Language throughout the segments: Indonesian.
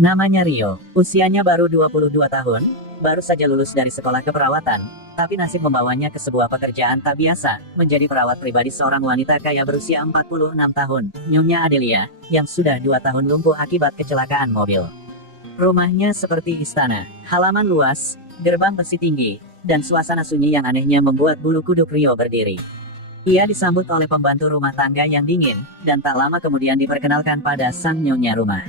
Namanya Rio, usianya baru 22 tahun, baru saja lulus dari sekolah keperawatan, tapi nasib membawanya ke sebuah pekerjaan tak biasa, menjadi perawat pribadi seorang wanita kaya berusia 46 tahun, Nyonya Adelia, yang sudah 2 tahun lumpuh akibat kecelakaan mobil. Rumahnya seperti istana, halaman luas, gerbang besi tinggi, dan suasana sunyi yang anehnya membuat bulu kuduk Rio berdiri. Ia disambut oleh pembantu rumah tangga yang dingin, dan tak lama kemudian diperkenalkan pada sang nyonya rumah.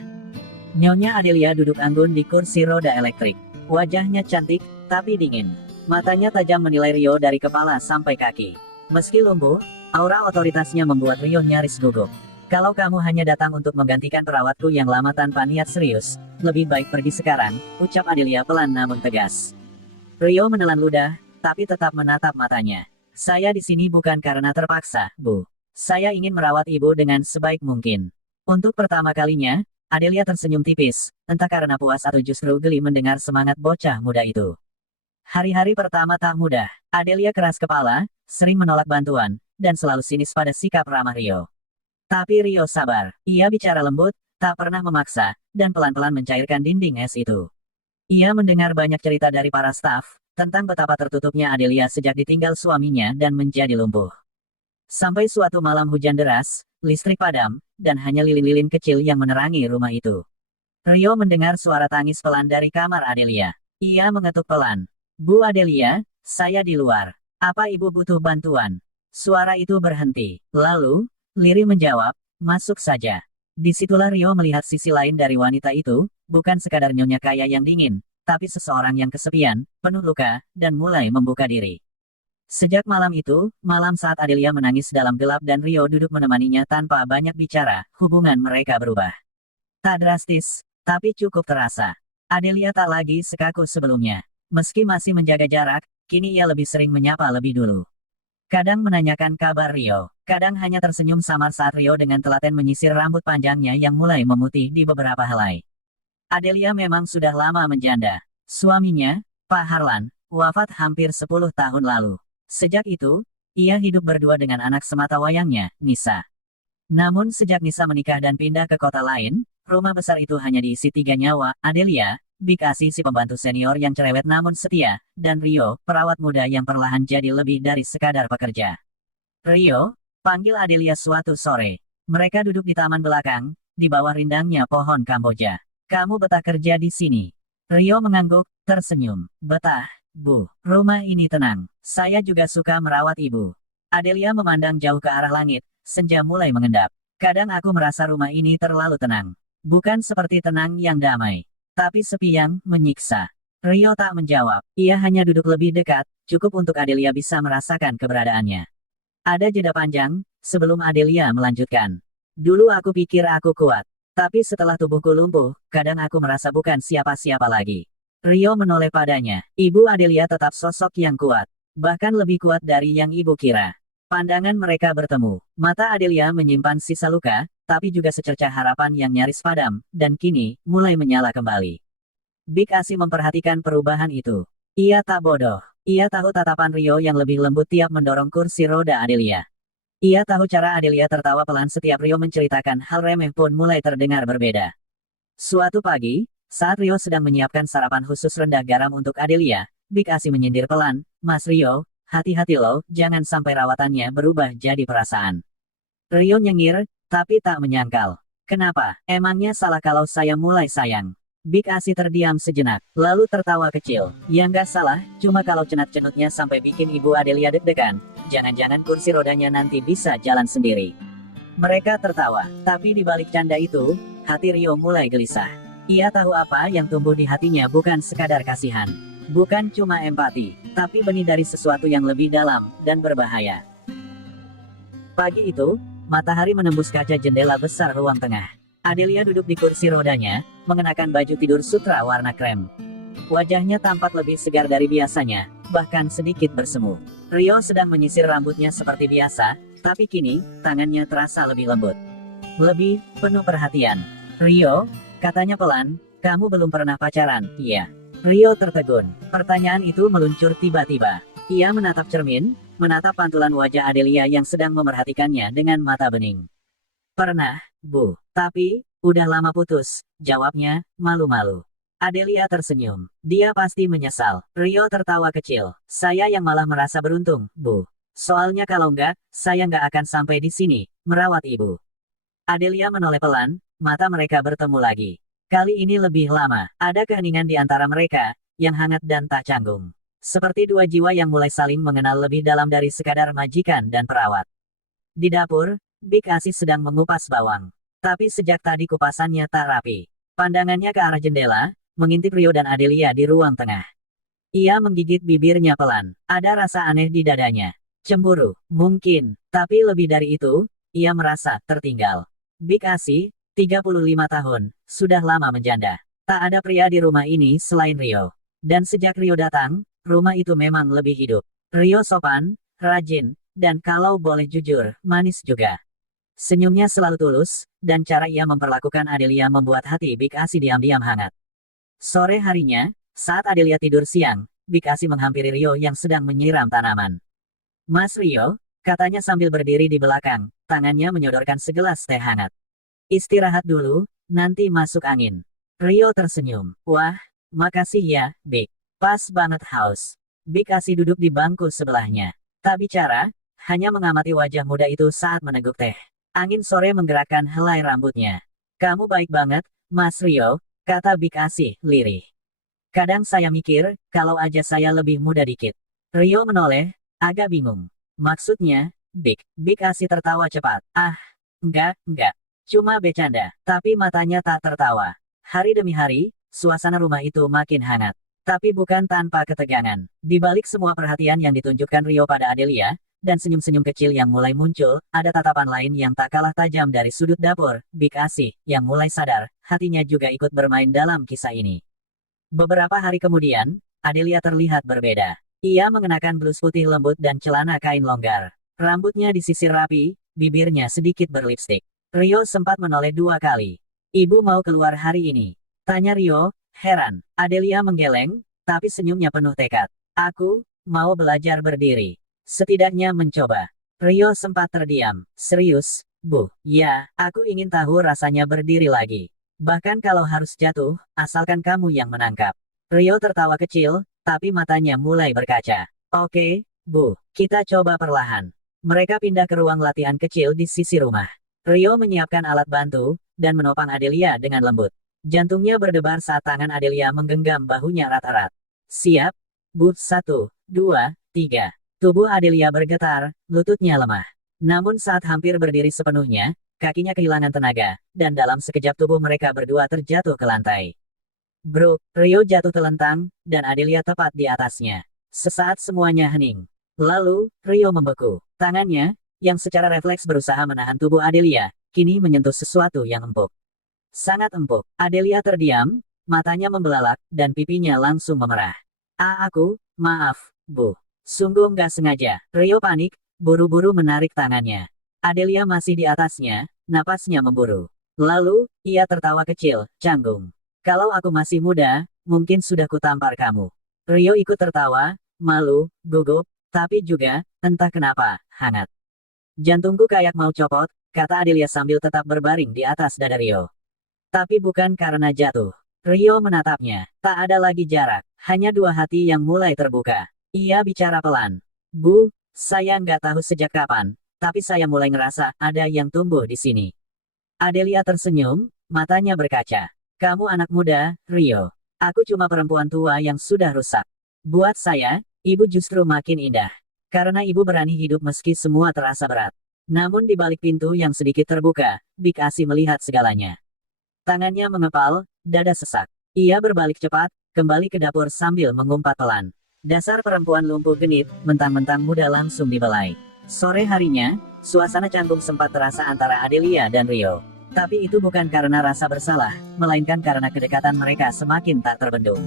Nyonya Adelia duduk anggun di kursi roda elektrik. Wajahnya cantik, tapi dingin. Matanya tajam menilai Rio dari kepala sampai kaki. Meski lumpuh, aura otoritasnya membuat Rio nyaris gugup. Kalau kamu hanya datang untuk menggantikan perawatku yang lama tanpa niat serius, lebih baik pergi sekarang, ucap Adelia pelan namun tegas. Rio menelan ludah, tapi tetap menatap matanya. Saya di sini bukan karena terpaksa, Bu. Saya ingin merawat ibu dengan sebaik mungkin. Untuk pertama kalinya, Adelia tersenyum tipis, entah karena puas atau justru geli mendengar semangat bocah muda itu. Hari-hari pertama tak mudah. Adelia keras kepala, sering menolak bantuan, dan selalu sinis pada sikap ramah Rio. Tapi Rio sabar. Ia bicara lembut, tak pernah memaksa, dan pelan-pelan mencairkan dinding es itu. Ia mendengar banyak cerita dari para staf, tentang betapa tertutupnya Adelia sejak ditinggal suaminya dan menjadi lumpuh. Sampai suatu malam hujan deras, listrik padam, dan hanya lilin-lilin kecil yang menerangi rumah itu. Rio mendengar suara tangis pelan dari kamar Adelia. Ia mengetuk pelan. Bu Adelia, saya di luar. Apa ibu butuh bantuan? Suara itu berhenti. Lalu, Liri menjawab, masuk saja. Disitulah Rio melihat sisi lain dari wanita itu, bukan sekadar nyonya kaya yang dingin, tapi seseorang yang kesepian, penuh luka, dan mulai membuka diri. Sejak malam itu, malam saat Adelia menangis dalam gelap dan Rio duduk menemaninya tanpa banyak bicara, hubungan mereka berubah. Tak drastis, tapi cukup terasa. Adelia tak lagi sekaku sebelumnya. Meski masih menjaga jarak, kini ia lebih sering menyapa lebih dulu. Kadang menanyakan kabar Rio, kadang hanya tersenyum samar saat Rio dengan telaten menyisir rambut panjangnya yang mulai memutih di beberapa helai. Adelia memang sudah lama menjanda. Suaminya, Pak Harlan, wafat hampir 10 tahun lalu. Sejak itu, ia hidup berdua dengan anak semata wayangnya, Nisa. Namun sejak Nisa menikah dan pindah ke kota lain, rumah besar itu hanya diisi 3 nyawa, Adelia, Big Asi si pembantu senior yang cerewet namun setia, dan Rio, perawat muda yang perlahan jadi lebih dari sekadar pekerja. Rio, panggil Adelia suatu sore. Mereka duduk di taman belakang, di bawah rindangnya pohon Kamboja. Kamu betah kerja di sini? Rio mengangguk, tersenyum. Betah, Bu. Rumah ini tenang. Saya juga suka merawat ibu. Adelia memandang jauh ke arah langit, senja mulai mengendap. Kadang aku merasa rumah ini terlalu tenang. Bukan seperti tenang yang damai, tapi sepi yang menyiksa. Rio tak menjawab. Ia hanya duduk lebih dekat, cukup untuk Adelia bisa merasakan keberadaannya. Ada jeda panjang, sebelum Adelia melanjutkan. Dulu aku pikir aku kuat. Tapi setelah tubuhku lumpuh, kadang aku merasa bukan siapa-siapa lagi. Rio menoleh padanya. Ibu Adelia tetap sosok yang kuat. Bahkan lebih kuat dari yang ibu kira. Pandangan mereka bertemu. Mata Adelia menyimpan sisa luka, tapi juga secercah harapan yang nyaris padam, dan kini, mulai menyala kembali. Big Asi memperhatikan perubahan itu. Ia tak bodoh. Ia tahu tatapan Rio yang lebih lembut tiap mendorong kursi roda Adelia. Ia tahu cara Adelia tertawa pelan setiap Rio menceritakan hal remeh pun mulai terdengar berbeda. Suatu pagi, saat Rio sedang menyiapkan sarapan khusus rendah garam untuk Adelia, Big Asi menyindir pelan, Mas Rio, hati-hati loh, jangan sampai rawatannya berubah jadi perasaan. Rio nyengir, tapi tak menyangkal. Kenapa? Emangnya salah kalau saya mulai sayang? Big Asi terdiam sejenak, lalu tertawa kecil. Ya nggak salah, cuma kalau cenat-cenutnya sampai bikin Ibu Adelia deg-degan, jangan-jangan kursi rodanya nanti bisa jalan sendiri. Mereka tertawa, tapi di balik canda itu, hati Rio mulai gelisah. Ia tahu apa yang tumbuh di hatinya bukan sekadar kasihan. Bukan cuma empati, tapi benih dari sesuatu yang lebih dalam, dan berbahaya. Pagi itu, matahari menembus kaca jendela besar ruang tengah. Adelia duduk di kursi rodanya, mengenakan baju tidur sutra warna krem. Wajahnya tampak lebih segar dari biasanya, bahkan sedikit bersemu. Rio sedang menyisir rambutnya seperti biasa, tapi kini, tangannya terasa lebih lembut. Lebih penuh perhatian. Rio, katanya pelan, kamu belum pernah pacaran, iya? Rio tertegun. Pertanyaan itu meluncur tiba-tiba. Ia menatap cermin, menatap pantulan wajah Adelia yang sedang memerhatikannya dengan mata bening. Pernah, Bu. Tapi, Udah lama putus, jawabnya, malu-malu. Adelia tersenyum. Dia pasti menyesal. Rio tertawa kecil. Saya yang malah merasa beruntung, Bu. Soalnya kalau enggak, saya nggak akan sampai di sini, merawat ibu. Adelia menoleh pelan, mata mereka bertemu lagi. Kali ini lebih lama. Ada keheningan di antara mereka, yang hangat dan tak canggung. Seperti dua jiwa yang mulai saling mengenal lebih dalam dari sekadar majikan dan perawat. Di dapur, Big Asi sedang mengupas bawang. Tapi sejak tadi kupasannya tak rapi. Pandangannya ke arah jendela, mengintip Rio dan Adelia di ruang tengah. Ia menggigit bibirnya pelan. Ada rasa aneh di dadanya. Cemburu, mungkin. Tapi lebih dari itu, ia merasa tertinggal. Big Asi, 35 tahun, sudah lama menjanda. Tak ada pria di rumah ini selain Rio. Dan sejak Rio datang, rumah itu memang lebih hidup. Rio sopan, rajin, dan kalau boleh jujur, manis juga. Senyumnya selalu tulus, dan cara ia memperlakukan Adelia membuat hati Big Asi diam-diam hangat. Sore harinya, saat Adelia tidur siang, Big Asi menghampiri Rio yang sedang menyiram tanaman. Mas Rio, katanya sambil berdiri di belakang, tangannya menyodorkan segelas teh hangat. Istirahat dulu, nanti masuk angin. Rio tersenyum. Wah, makasih ya, Big. Pas banget haus. Big Asi duduk di bangku sebelahnya. Tak bicara, hanya mengamati wajah muda itu saat meneguk teh. Angin sore menggerakkan helai rambutnya. Kamu baik banget, Mas Rio, kata Big Asi, lirih. Kadang saya mikir, kalau aja saya lebih muda dikit. Rio menoleh, agak bingung. Maksudnya, Big Asi tertawa cepat. Ah, enggak. Cuma bercanda. Tapi matanya tak tertawa. Hari demi hari, suasana rumah itu makin hangat. Tapi bukan tanpa ketegangan. Di balik semua perhatian yang ditunjukkan Rio pada Adelia, dan senyum-senyum kecil yang mulai muncul, ada tatapan lain yang tak kalah tajam dari sudut dapur, Big Asi, yang mulai sadar, hatinya juga ikut bermain dalam kisah ini. Beberapa hari kemudian, Adelia terlihat berbeda. Ia mengenakan blus putih lembut dan celana kain longgar. Rambutnya disisir rapi, bibirnya sedikit berlipstik. Rio sempat menoleh 2 kali. Ibu mau keluar hari ini? Tanya Rio, heran. Adelia menggeleng, tapi senyumnya penuh tekad. Aku mau belajar berdiri. Setidaknya mencoba. Rio sempat terdiam. Serius, Bu? Ya, aku ingin tahu rasanya berdiri lagi. Bahkan kalau harus jatuh, asalkan kamu yang menangkap. Rio tertawa kecil, tapi matanya mulai berkaca. Oke, Bu, kita coba perlahan. Mereka pindah ke ruang latihan kecil di sisi rumah. Rio menyiapkan alat bantu, dan menopang Adelia dengan lembut. Jantungnya berdebar saat tangan Adelia menggenggam bahunya erat-erat. Siap, Bu, 1, 2, 3. Tubuh Adelia bergetar, lututnya lemah. Namun saat hampir berdiri sepenuhnya, kakinya kehilangan tenaga, dan dalam sekejap tubuh mereka berdua terjatuh ke lantai. Bro, Rio jatuh telentang, dan Adelia tepat di atasnya. Sesaat semuanya hening. Lalu, Rio membeku. Tangannya, yang secara refleks berusaha menahan tubuh Adelia, kini menyentuh sesuatu yang empuk. Sangat empuk. Adelia terdiam, matanya membelalak, dan pipinya langsung memerah. Maaf, Bu. Sungguh nggak sengaja. Rio panik, buru-buru menarik tangannya. Adelia masih di atasnya, napasnya memburu. Lalu, ia tertawa kecil, canggung. Kalau aku masih muda, mungkin sudah kutampar kamu. Rio ikut tertawa, malu, gugup, tapi juga, entah kenapa, hangat. Jantungku kayak mau copot, kata Adelia sambil tetap berbaring di atas dada Rio. Tapi bukan karena jatuh. Rio menatapnya. Tak ada lagi jarak, hanya dua hati yang mulai terbuka. Ia bicara pelan. Bu, saya nggak tahu sejak kapan, tapi saya mulai ngerasa ada yang tumbuh di sini. Adelia tersenyum, matanya berkaca. Kamu anak muda, Rio. Aku cuma perempuan tua yang sudah rusak. Buat saya, ibu justru makin indah. Karena ibu berani hidup meski semua terasa berat. Namun di balik pintu yang sedikit terbuka, Big Asi melihat segalanya. Tangannya mengepal, dada sesak. Ia berbalik cepat, kembali ke dapur sambil mengumpat pelan. Dasar perempuan lumpuh genit, mentang-mentang muda langsung dibelai. Sore harinya, suasana canggung sempat terasa antara Adelia dan Rio. Tapi itu bukan karena rasa bersalah, melainkan karena kedekatan mereka semakin tak terbendung.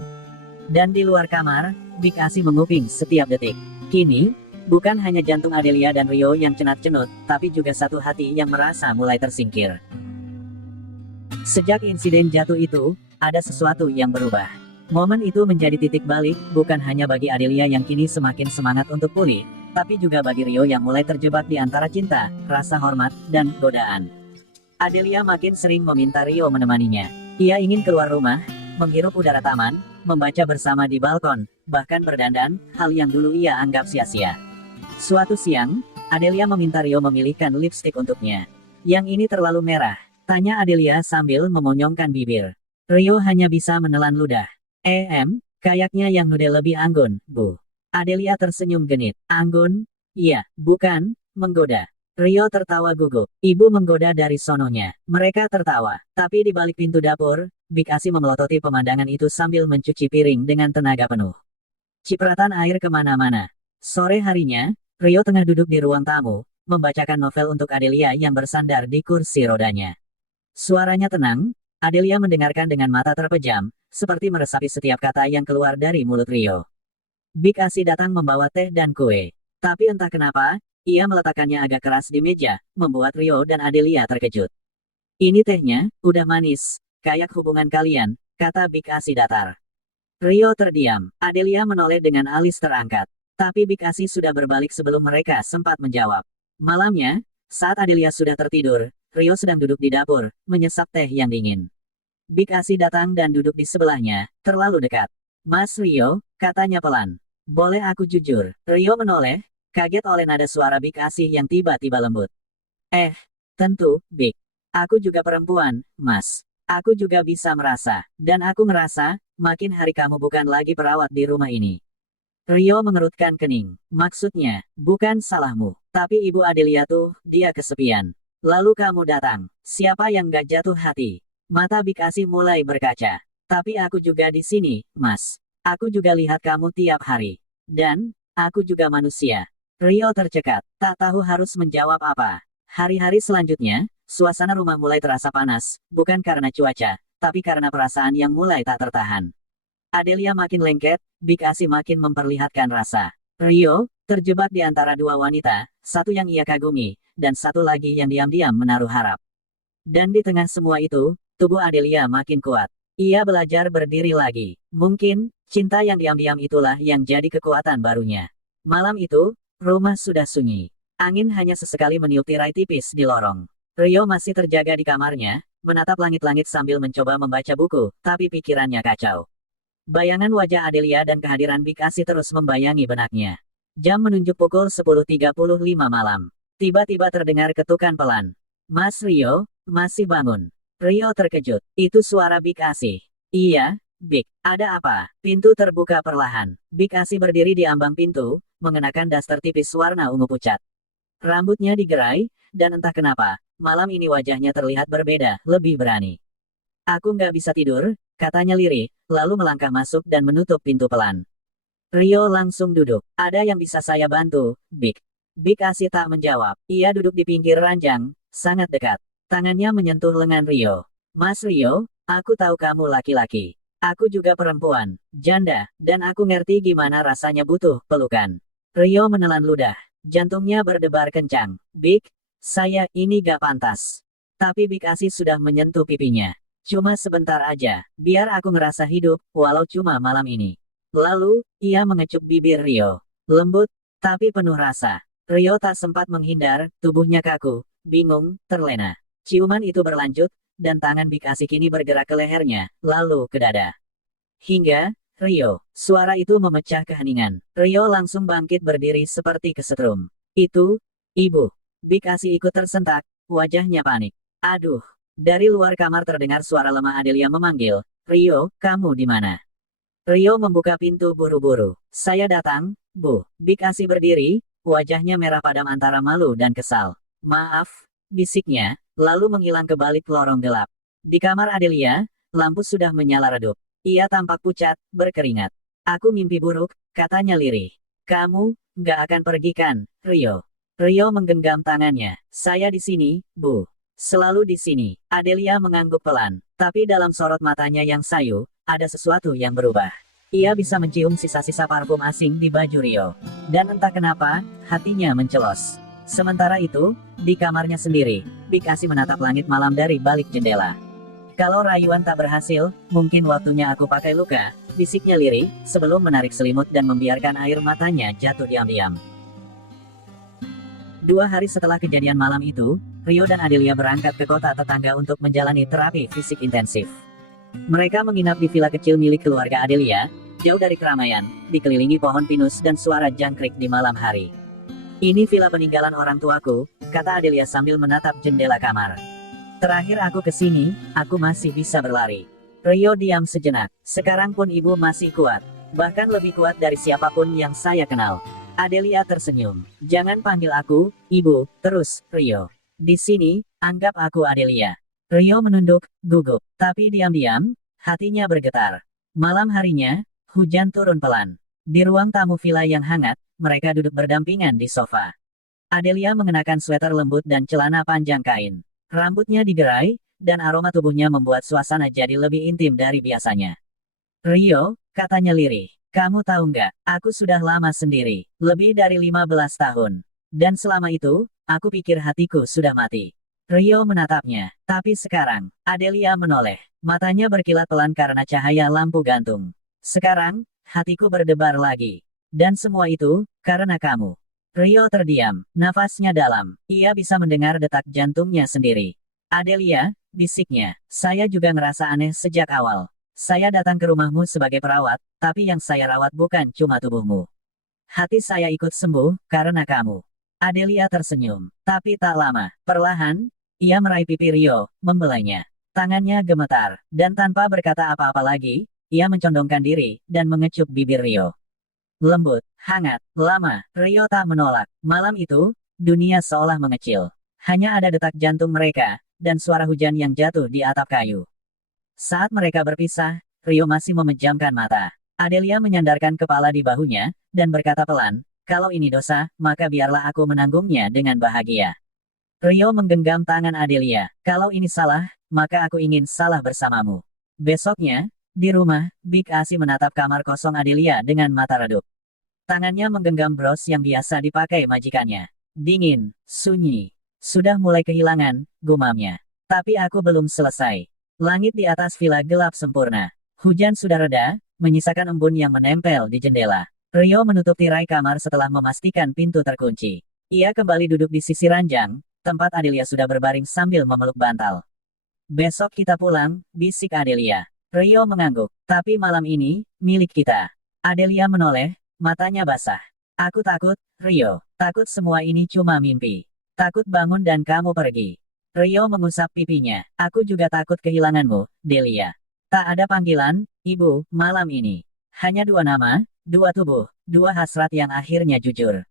Dan di luar kamar, Big Asi menguping setiap detik. Kini, bukan hanya jantung Adelia dan Rio yang cenat-cenut, tapi juga satu hati yang merasa mulai tersingkir. Sejak insiden jatuh itu, ada sesuatu yang berubah. Momen itu menjadi titik balik, bukan hanya bagi Adelia yang kini semakin semangat untuk pulih, tapi juga bagi Rio yang mulai terjebak di antara cinta, rasa hormat, dan godaan. Adelia makin sering meminta Rio menemaninya. Ia ingin keluar rumah, menghirup udara taman, membaca bersama di balkon, bahkan berdandan, hal yang dulu ia anggap sia-sia. Suatu siang, Adelia meminta Rio memilihkan lipstik untuknya. Yang ini terlalu merah, tanya Adelia sambil memonyongkan bibir. Rio hanya bisa menelan ludah. Kayaknya yang nude lebih anggun, Bu. Adelia tersenyum genit. Anggun? Iya, bukan, menggoda. Rio tertawa gugup. Ibu menggoda dari sononya. Mereka tertawa. Tapi di balik pintu dapur, Big Asi memelototi pemandangan itu sambil mencuci piring dengan tenaga penuh. Cipratan air kemana-mana. Sore harinya, Rio tengah duduk di ruang tamu, membacakan novel untuk Adelia yang bersandar di kursi rodanya. Suaranya tenang, Adelia mendengarkan dengan mata terpejam, seperti meresapi setiap kata yang keluar dari mulut Rio. Big Asi datang membawa teh dan kue. Tapi entah kenapa, ia meletakkannya agak keras di meja, membuat Rio dan Adelia terkejut. Ini tehnya, udah manis, kayak hubungan kalian, kata Big Asi datar. Rio terdiam, Adelia menoleh dengan alis terangkat. Tapi Big Asi sudah berbalik sebelum mereka sempat menjawab. Malamnya, saat Adelia sudah tertidur, Rio sedang duduk di dapur, menyesap teh yang dingin. Big Asi datang dan duduk di sebelahnya, terlalu dekat. Mas Rio, katanya pelan. Boleh aku jujur? Rio menoleh, kaget oleh nada suara Big Asi yang tiba-tiba lembut. Tentu, Big. Aku juga perempuan, Mas. Aku juga bisa merasa, dan aku ngerasa, makin hari kamu bukan lagi perawat di rumah ini. Rio mengerutkan kening. Maksudnya, bukan salahmu. Tapi Ibu Adelia tuh, dia kesepian. Lalu kamu datang. Siapa yang gak jatuh hati? Mata Big Asi mulai berkaca. Tapi aku juga di sini, Mas. Aku juga lihat kamu tiap hari. Dan, aku juga manusia. Rio tercekat, tak tahu harus menjawab apa. Hari-hari selanjutnya, suasana rumah mulai terasa panas, bukan karena cuaca, tapi karena perasaan yang mulai tak tertahan. Adelia makin lengket, Big Asi makin memperlihatkan rasa. Rio, terjebak di antara dua wanita, satu yang ia kagumi, dan satu lagi yang diam-diam menaruh harap. Dan di tengah semua itu, tubuh Adelia makin kuat. Ia belajar berdiri lagi. Mungkin, cinta yang diam-diam itulah yang jadi kekuatan barunya. Malam itu, rumah sudah sunyi. Angin hanya sesekali meniup tirai tipis di lorong. Rio masih terjaga di kamarnya, menatap langit-langit sambil mencoba membaca buku, tapi pikirannya kacau. Bayangan wajah Adelia dan kehadiran Big Asi terus membayangi benaknya. Jam menunjuk pukul 10.35 malam. Tiba-tiba terdengar ketukan pelan. Mas Rio, masih bangun? Rio terkejut. Itu suara Big Asi. Iya, Big. Ada apa? Pintu terbuka perlahan. Big Asi berdiri di ambang pintu, mengenakan daster tipis warna ungu pucat. Rambutnya digerai, dan entah kenapa, malam ini wajahnya terlihat berbeda, lebih berani. Aku nggak bisa tidur, katanya lirih, lalu melangkah masuk dan menutup pintu pelan. Rio langsung duduk. Ada yang bisa saya bantu, Big? Big Asi tak menjawab. Ia duduk di pinggir ranjang, sangat dekat. Tangannya menyentuh lengan Rio. Mas Rio, aku tahu kamu laki-laki. Aku juga perempuan, janda, dan aku ngerti gimana rasanya butuh pelukan. Rio menelan ludah. Jantungnya berdebar kencang. Big, saya ini gak pantas. Tapi Big Asi sudah menyentuh pipinya. Cuma sebentar aja, biar aku ngerasa hidup, walau cuma malam ini. Lalu, ia mengecup bibir Rio. Lembut, tapi penuh rasa. Rio tak sempat menghindar, tubuhnya kaku, bingung, terlena. Ciuman itu berlanjut, dan tangan Big Asi kini bergerak ke lehernya, lalu ke dada. Hingga, Rio, suara itu memecah keheningan. Rio langsung bangkit berdiri seperti kesetrum. Itu, Ibu. Big Asi ikut tersentak, wajahnya panik. Aduh, dari luar kamar terdengar suara lemah Adelia memanggil, Rio, kamu di mana? Rio membuka pintu buru-buru. Saya datang, Bu. Big Asi berdiri, wajahnya merah padam antara malu dan kesal. Maaf, bisiknya, lalu menghilang ke balik lorong gelap. Di kamar Adelia, lampu sudah menyala redup. Ia tampak pucat, berkeringat. Aku mimpi buruk, katanya lirih. Kamu, gak akan pergi kan, Rio? Rio menggenggam tangannya. Saya di sini, Bu. Selalu di sini. Adelia mengangguk pelan. Tapi dalam sorot matanya yang sayu, ada sesuatu yang berubah. Ia bisa mencium sisa-sisa parfum asing di baju Rio. Dan entah kenapa, hatinya mencelos. Sementara itu, di kamarnya sendiri, Big Asi menatap langit malam dari balik jendela. Kalau rayuan tak berhasil, mungkin waktunya aku pakai luka, bisiknya lirih, sebelum menarik selimut dan membiarkan air matanya jatuh diam-diam. 2 hari setelah kejadian malam itu, Rio dan Adelia berangkat ke kota tetangga untuk menjalani terapi fisik intensif. Mereka menginap di villa kecil milik keluarga Adelia, jauh dari keramaian, dikelilingi pohon pinus dan suara jangkrik di malam hari. "Ini villa peninggalan orang tuaku," kata Adelia sambil menatap jendela kamar. "Terakhir aku ke sini, aku masih bisa berlari." Rio diam sejenak. "Sekarang pun ibu masih kuat. Bahkan lebih kuat dari siapapun yang saya kenal." Adelia tersenyum. "Jangan panggil aku, ibu, terus, Rio. Di sini, anggap aku Adelia." Rio menunduk, gugup. Tapi diam-diam, hatinya bergetar. Malam harinya, hujan turun pelan. Di ruang tamu villa yang hangat, mereka duduk berdampingan di sofa. Adelia mengenakan sweater lembut dan celana panjang kain. Rambutnya digerai, dan aroma tubuhnya membuat suasana jadi lebih intim dari biasanya. "Rio," katanya lirih, "kamu tahu nggak, aku sudah lama sendiri, lebih dari 15 tahun. Dan selama itu, aku pikir hatiku sudah mati." Rio menatapnya, tapi sekarang, Adelia menoleh. Matanya berkilat pelan karena cahaya lampu gantung. "Sekarang, hatiku berdebar lagi. Dan semua itu, karena kamu." Rio terdiam, nafasnya dalam. Ia bisa mendengar detak jantungnya sendiri. "Adelia," bisiknya, "saya juga ngerasa aneh sejak awal. Saya datang ke rumahmu sebagai perawat, tapi yang saya rawat bukan cuma tubuhmu. Hati saya ikut sembuh, karena kamu." Adelia tersenyum, tapi tak lama. Perlahan, ia meraih pipi Rio, membelainya. Tangannya gemetar, dan tanpa berkata apa-apa lagi, ia mencondongkan diri, dan mengecup bibir Rio. Lembut, hangat, lama, Rio tak menolak. Malam itu, dunia seolah mengecil. Hanya ada detak jantung mereka, dan suara hujan yang jatuh di atap kayu. Saat mereka berpisah, Rio masih memejamkan mata. Adelia menyandarkan kepala di bahunya, dan berkata pelan, "Kalau ini dosa, maka biarlah aku menanggungnya dengan bahagia." Rio menggenggam tangan Adelia. "Kalau ini salah, maka aku ingin salah bersamamu." Besoknya, di rumah, Big Asi menatap kamar kosong Adelia dengan mata redup. Tangannya menggenggam bros yang biasa dipakai majikannya. "Dingin, sunyi. Sudah mulai kehilangan," gumamnya. "Tapi aku belum selesai." Langit di atas villa gelap sempurna. Hujan sudah reda, menyisakan embun yang menempel di jendela. Rio menutup tirai kamar setelah memastikan pintu terkunci. Ia kembali duduk di sisi ranjang, tempat Adelia sudah berbaring sambil memeluk bantal. "Besok kita pulang," bisik Adelia. Rio mengangguk. "Tapi malam ini, milik kita." Adelia menoleh, matanya basah. "Aku takut, Rio. Takut semua ini cuma mimpi. Takut bangun dan kamu pergi." Rio mengusap pipinya. "Aku juga takut kehilanganmu, Delia." Tak ada panggilan, ibu, malam ini. Hanya 2 nama, 2 tubuh, 2 hasrat yang akhirnya jujur.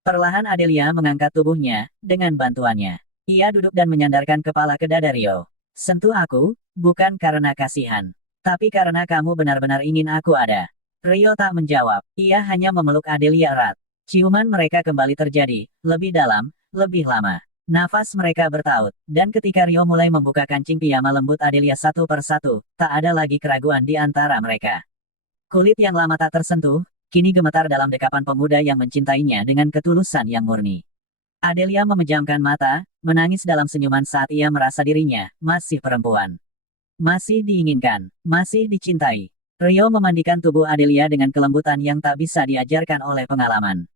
Perlahan Adelia mengangkat tubuhnya, dengan bantuannya. Ia duduk dan menyandarkan kepala ke dada Rio. "Sentuh aku, bukan karena kasihan. Tapi karena kamu benar-benar ingin aku ada." Rio tak menjawab. Ia hanya memeluk Adelia erat. Ciuman mereka kembali terjadi, lebih dalam, lebih lama. Nafas mereka bertaut, dan ketika Rio mulai membuka kancing piyama lembut Adelia satu per satu, tak ada lagi keraguan di antara mereka. Kulit yang lama tak tersentuh, kini gemetar dalam dekapan pemuda yang mencintainya dengan ketulusan yang murni. Adelia memejamkan mata, menangis dalam senyuman saat ia merasa dirinya masih perempuan. Masih diinginkan, masih dicintai. Rio memandikan tubuh Adelia dengan kelembutan yang tak bisa diajarkan oleh pengalaman.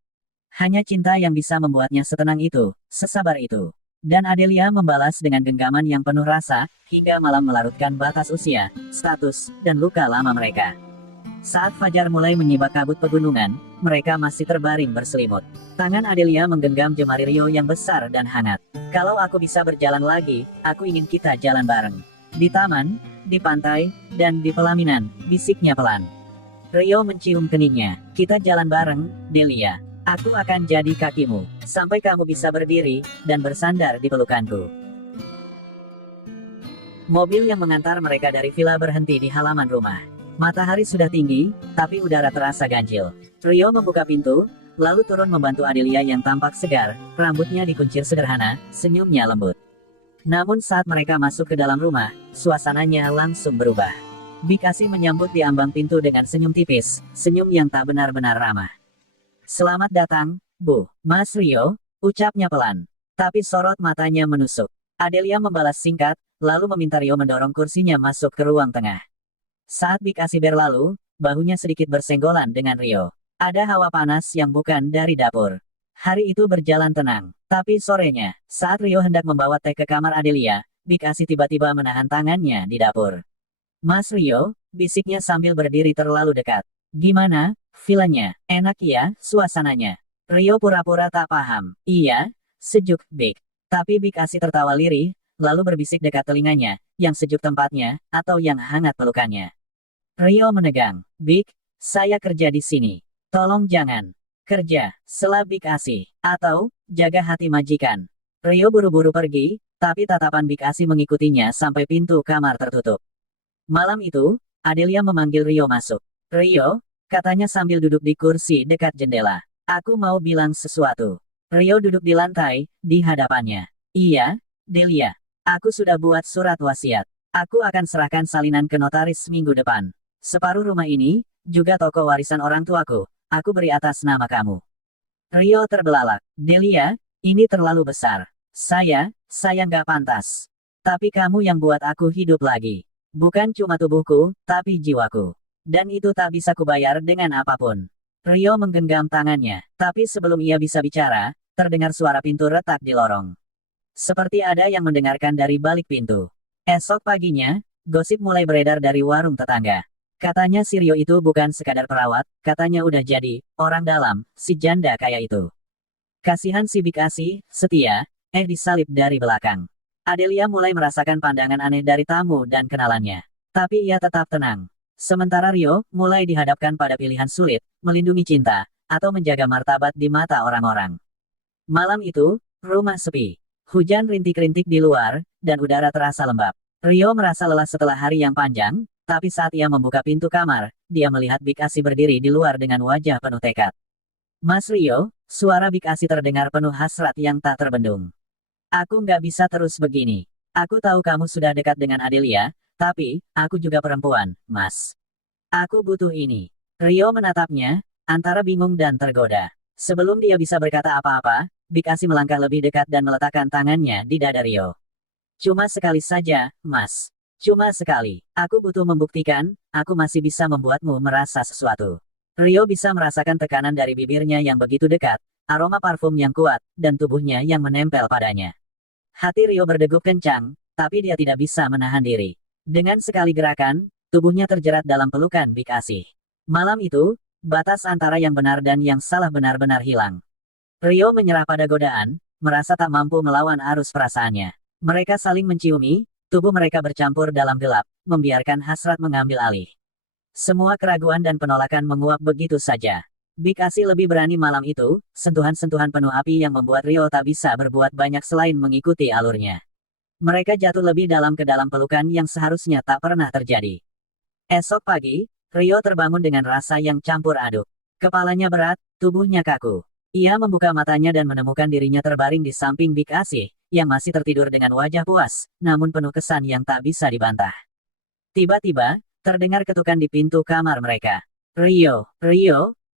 Hanya cinta yang bisa membuatnya setenang itu, sesabar itu. Dan Adelia membalas dengan genggaman yang penuh rasa, hingga malam melarutkan batas usia, status, dan luka lama mereka. Saat fajar mulai menyibak kabut pegunungan, mereka masih terbaring berselimut. Tangan Adelia menggenggam jemari Rio yang besar dan hangat. "Kalau aku bisa berjalan lagi, aku ingin kita jalan bareng. Di taman, di pantai, dan di pelaminan," bisiknya pelan. Rio mencium keningnya. "Kita jalan bareng, Delia. Aku akan jadi kakimu, sampai kamu bisa berdiri, dan bersandar di pelukanku." Mobil yang mengantar mereka dari villa berhenti di halaman rumah. Matahari sudah tinggi, tapi udara terasa ganjil. Rio membuka pintu, lalu turun membantu Adelia yang tampak segar, rambutnya dikuncir sederhana, senyumnya lembut. Namun saat mereka masuk ke dalam rumah, suasananya langsung berubah. Big Asi menyambut di ambang pintu dengan senyum tipis, senyum yang tak benar-benar ramah. "Selamat datang, Bu, Mas Rio," ucapnya pelan. Tapi sorot matanya menusuk. Adelia membalas singkat, lalu meminta Rio mendorong kursinya masuk ke ruang tengah. Saat Big Asi berlalu, bahunya sedikit bersenggolan dengan Rio. Ada hawa panas yang bukan dari dapur. Hari itu berjalan tenang. Tapi sorenya, saat Rio hendak membawa teh ke kamar Adelia, Big Asi tiba-tiba menahan tangannya di dapur. Mas Rio, bisiknya sambil berdiri terlalu dekat. Gimana, vilanya? Enak ya, suasananya. Rio pura-pura tak paham. Iya, sejuk, Big. Tapi Big Asi tertawa lirih, lalu berbisik dekat telinganya, yang sejuk tempatnya, atau yang hangat pelukannya. Rio menegang. Big, saya kerja di sini. Tolong jangan. Kerja, sela Big Asi. Atau, jaga hati majikan. Rio buru-buru pergi, tapi tatapan Big Asi mengikutinya sampai pintu kamar tertutup. Malam itu, Adelia memanggil Rio masuk. Rio, katanya sambil duduk di kursi dekat jendela. Aku mau bilang sesuatu. Rio duduk di lantai, di hadapannya. Iya, Delia. Aku sudah buat surat wasiat. Aku akan serahkan salinan ke notaris minggu depan. Separuh rumah ini, juga toko warisan orang tuaku, aku beri atas nama kamu. Rio terbelalak. Delia, ini terlalu besar. Saya nggak pantas. Tapi kamu yang buat aku hidup lagi. Bukan cuma tubuhku, tapi jiwaku. Dan itu tak bisa kubayar dengan apapun. Rio menggenggam tangannya, tapi sebelum ia bisa bicara, terdengar suara pintu retak di lorong. Seperti ada yang mendengarkan dari balik pintu. Esok paginya, gosip mulai beredar dari warung tetangga. Katanya si Rio itu bukan sekadar perawat, katanya udah jadi orang dalam, si janda kaya itu. Kasihan si Big Asi, setia, disalip dari belakang. Adelia mulai merasakan pandangan aneh dari tamu dan kenalannya. Tapi ia tetap tenang. Sementara Rio mulai dihadapkan pada pilihan sulit, melindungi cinta, atau menjaga martabat di mata orang-orang. Malam itu, rumah sepi. Hujan rintik-rintik di luar, dan udara terasa lembab. Rio merasa lelah setelah hari yang panjang, tapi saat ia membuka pintu kamar, dia melihat Big Asi berdiri di luar dengan wajah penuh tekad. Mas Rio, suara Big Asi terdengar penuh hasrat yang tak terbendung. Aku nggak bisa terus begini. Aku tahu kamu sudah dekat dengan Adelia, tapi, aku juga perempuan, Mas. Aku butuh ini. Rio menatapnya, antara bingung dan tergoda. Sebelum dia bisa berkata apa-apa, Big Asi melangkah lebih dekat dan meletakkan tangannya di dada Rio. Cuma sekali saja, Mas. Cuma sekali. Aku butuh membuktikan, aku masih bisa membuatmu merasa sesuatu. Rio bisa merasakan tekanan dari bibirnya yang begitu dekat, aroma parfum yang kuat, dan tubuhnya yang menempel padanya. Hati Rio berdegup kencang, tapi dia tidak bisa menahan diri. Dengan sekali gerakan, tubuhnya terjerat dalam pelukan Big Asi. Malam itu, batas antara yang benar dan yang salah benar-benar hilang. Rio menyerah pada godaan, merasa tak mampu melawan arus perasaannya. Mereka saling menciumi, tubuh mereka bercampur dalam gelap, membiarkan hasrat mengambil alih. Semua keraguan dan penolakan menguap begitu saja. Big Asi lebih berani malam itu, sentuhan-sentuhan penuh api yang membuat Rio tak bisa berbuat banyak selain mengikuti alurnya. Mereka jatuh lebih dalam ke dalam pelukan yang seharusnya tak pernah terjadi. Esok pagi, Rio terbangun dengan rasa yang campur aduk. Kepalanya berat, tubuhnya kaku. Ia membuka matanya dan menemukan dirinya terbaring di samping Big Asi, yang masih tertidur dengan wajah puas, namun penuh kesan yang tak bisa dibantah. Tiba-tiba, terdengar ketukan di pintu kamar mereka. Rio,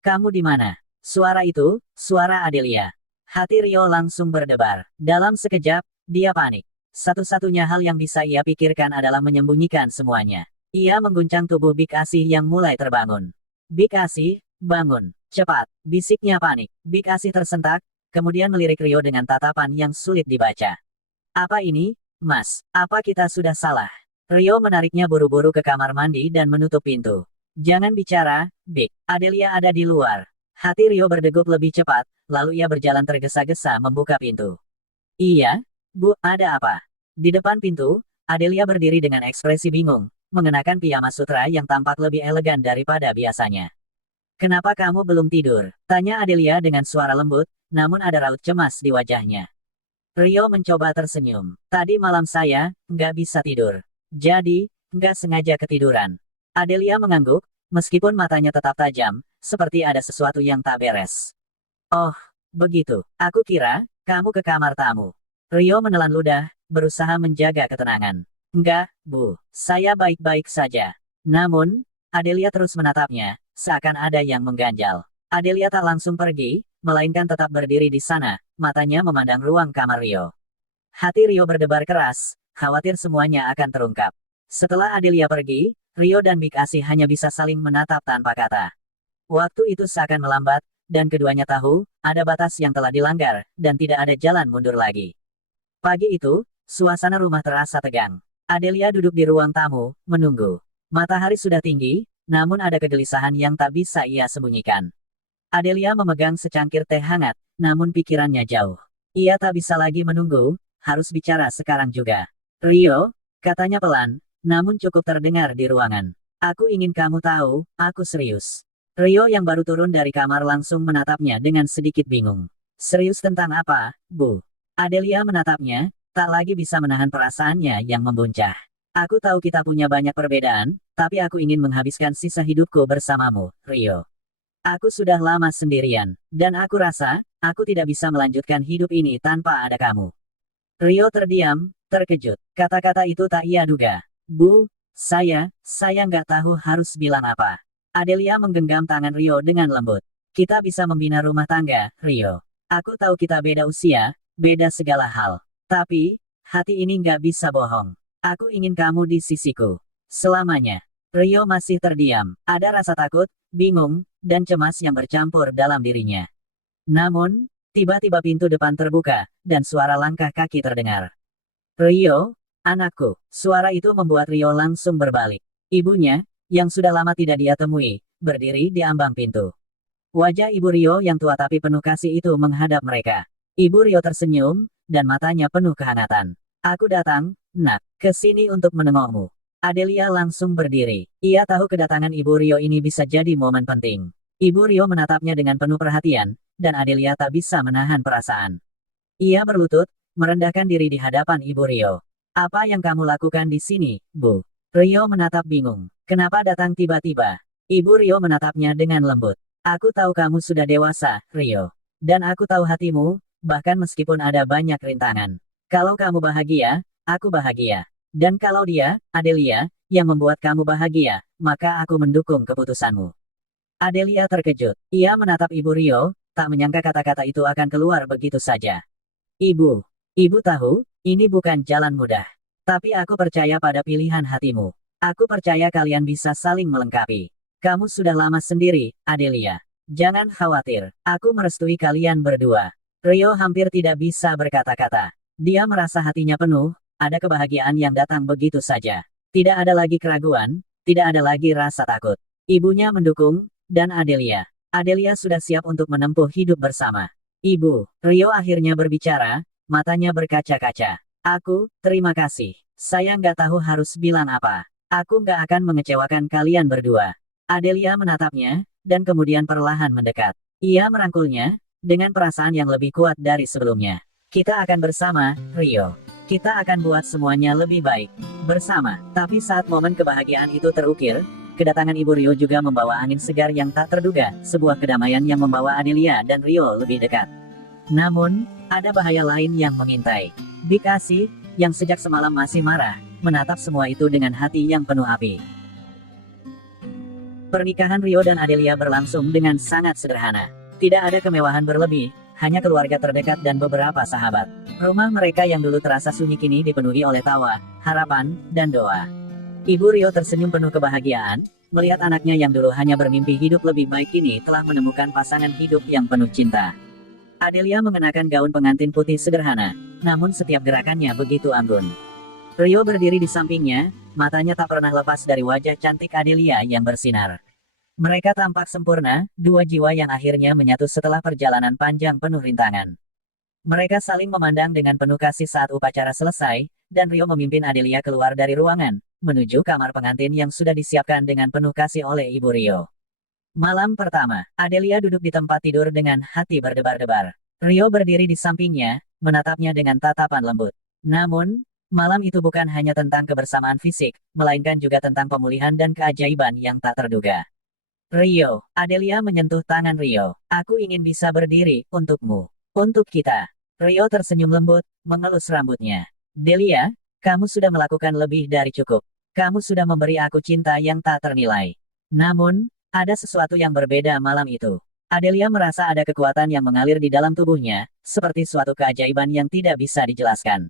kamu di mana? Suara itu, suara Adelia. Hati Rio langsung berdebar. Dalam sekejap, dia panik. Satu-satunya hal yang bisa ia pikirkan adalah menyembunyikan semuanya. Ia mengguncang tubuh Big Asi yang mulai terbangun. Big Asi, bangun. Cepat, bisiknya panik. Big Asi tersentak, kemudian melirik Rio dengan tatapan yang sulit dibaca. Apa ini, Mas? Apa kita sudah salah? Rio menariknya buru-buru ke kamar mandi dan menutup pintu. Jangan bicara, Big. Adelia ada di luar. Hati Rio berdegup lebih cepat, lalu ia berjalan tergesa-gesa membuka pintu. Iya, Bu, ada apa? Di depan pintu, Adelia berdiri dengan ekspresi bingung, mengenakan piyama sutra yang tampak lebih elegan daripada biasanya. Kenapa kamu belum tidur? Tanya Adelia dengan suara lembut, namun ada raut cemas di wajahnya. Rio mencoba tersenyum. Tadi malam saya nggak bisa tidur. Jadi, nggak sengaja ketiduran. Adelia mengangguk, meskipun matanya tetap tajam, seperti ada sesuatu yang tak beres. Oh, begitu. Aku kira, kamu ke kamar tamu. Rio menelan ludah, berusaha menjaga ketenangan. Enggak, Bu. Saya baik-baik saja. Namun, Adelia terus menatapnya, seakan ada yang mengganjal. Adelia tak langsung pergi, melainkan tetap berdiri di sana, matanya memandang ruang kamar Rio. Hati Rio berdebar keras, khawatir semuanya akan terungkap. Setelah Adelia pergi, Rio dan Big Asi hanya bisa saling menatap tanpa kata. Waktu itu seakan melambat, dan keduanya tahu, ada batas yang telah dilanggar, dan tidak ada jalan mundur lagi. Pagi itu, suasana rumah terasa tegang. Adelia duduk di ruang tamu, menunggu. Matahari sudah tinggi, namun ada kegelisahan yang tak bisa ia sembunyikan. Adelia memegang secangkir teh hangat, namun pikirannya jauh. Ia tak bisa lagi menunggu, harus bicara sekarang juga. Rio, katanya pelan, namun cukup terdengar di ruangan. Aku ingin kamu tahu, aku serius. Rio yang baru turun dari kamar langsung menatapnya dengan sedikit bingung. Serius tentang apa, Bu? Adelia menatapnya, tak lagi bisa menahan perasaannya yang membuncah. Aku tahu kita punya banyak perbedaan, tapi aku ingin menghabiskan sisa hidupku bersamamu, Rio. Aku sudah lama sendirian, dan aku rasa, aku tidak bisa melanjutkan hidup ini tanpa ada kamu. Rio terdiam, terkejut. Kata-kata itu tak ia duga. Bu, saya nggak tahu harus bilang apa. Adelia menggenggam tangan Rio dengan lembut. Kita bisa membina rumah tangga, Rio. Aku tahu kita beda usia, beda segala hal. Tapi, hati ini nggak bisa bohong. Aku ingin kamu di sisiku. Selamanya. Rio masih terdiam. Ada rasa takut, bingung, dan cemas yang bercampur dalam dirinya. Namun, tiba-tiba pintu depan terbuka, dan suara langkah kaki terdengar. Rio, anakku. Suara itu membuat Rio langsung berbalik. Ibunya, yang sudah lama tidak dia temui, berdiri di ambang pintu. Wajah ibu Rio yang tua tapi penuh kasih itu menghadap mereka. Ibu Rio tersenyum, dan matanya penuh kehangatan. Aku datang, nak, ke sini untuk menengokmu. Adelia langsung berdiri. Ia tahu kedatangan ibu Rio ini bisa jadi momen penting. Ibu Rio menatapnya dengan penuh perhatian, dan Adelia tak bisa menahan perasaan. Ia berlutut, merendahkan diri di hadapan ibu Rio. Apa yang kamu lakukan di sini, Bu? Rio menatap bingung. Kenapa datang tiba-tiba? Ibu Rio menatapnya dengan lembut. Aku tahu kamu sudah dewasa, Rio. Dan aku tahu hatimu, bahkan meskipun ada banyak rintangan. Kalau kamu bahagia, aku bahagia. Dan kalau dia, Adelia, yang membuat kamu bahagia, maka aku mendukung keputusanmu. Adelia terkejut. Ia menatap ibu Rio, tak menyangka kata-kata itu akan keluar begitu saja. Ibu tahu, ini bukan jalan mudah. Tapi aku percaya pada pilihan hatimu. Aku percaya kalian bisa saling melengkapi. Kamu sudah lama sendiri, Adelia. Jangan khawatir, aku merestui kalian berdua. Rio hampir tidak bisa berkata-kata. Dia merasa hatinya penuh, ada kebahagiaan yang datang begitu saja. Tidak ada lagi keraguan, tidak ada lagi rasa takut. Ibunya mendukung, dan Adelia. Adelia sudah siap untuk menempuh hidup bersama. Ibu, Rio akhirnya berbicara, matanya berkaca-kaca. Terima kasih. Saya nggak tahu harus bilang apa. Aku nggak akan mengecewakan kalian berdua. Adelia menatapnya, dan kemudian perlahan mendekat. Ia merangkulnya, dengan perasaan yang lebih kuat dari sebelumnya. Kita akan bersama, Rio. Kita akan buat semuanya lebih baik. Bersama. Tapi saat momen kebahagiaan itu terukir, kedatangan Ibu Rio juga membawa angin segar yang tak terduga, sebuah kedamaian yang membawa Adelia dan Rio lebih dekat. Namun, ada bahaya lain yang mengintai. Big Asi, yang sejak semalam masih marah, menatap semua itu dengan hati yang penuh api. Pernikahan Rio dan Adelia berlangsung dengan sangat sederhana. Tidak ada kemewahan berlebih, hanya keluarga terdekat dan beberapa sahabat. Rumah mereka yang dulu terasa sunyi kini dipenuhi oleh tawa, harapan, dan doa. Ibu Rio tersenyum penuh kebahagiaan, melihat anaknya yang dulu hanya bermimpi hidup lebih baik ini telah menemukan pasangan hidup yang penuh cinta. Adelia mengenakan gaun pengantin putih sederhana, namun setiap gerakannya begitu anggun. Rio berdiri di sampingnya, matanya tak pernah lepas dari wajah cantik Adelia yang bersinar. Mereka tampak sempurna, dua jiwa yang akhirnya menyatu setelah perjalanan panjang penuh rintangan. Mereka saling memandang dengan penuh kasih saat upacara selesai, dan Rio memimpin Adelia keluar dari ruangan, menuju kamar pengantin yang sudah disiapkan dengan penuh kasih oleh Ibu Rio. Malam pertama, Adelia duduk di tempat tidur dengan hati berdebar-debar. Rio berdiri di sampingnya, menatapnya dengan tatapan lembut. Namun, malam itu bukan hanya tentang kebersamaan fisik, melainkan juga tentang pemulihan dan keajaiban yang tak terduga. Rio, Adelia menyentuh tangan Rio. Aku ingin bisa berdiri, untukmu. Untuk kita. Rio tersenyum lembut, mengelus rambutnya. Delia, kamu sudah melakukan lebih dari cukup. Kamu sudah memberi aku cinta yang tak ternilai. Namun, ada sesuatu yang berbeda malam itu. Adelia merasa ada kekuatan yang mengalir di dalam tubuhnya, seperti suatu keajaiban yang tidak bisa dijelaskan.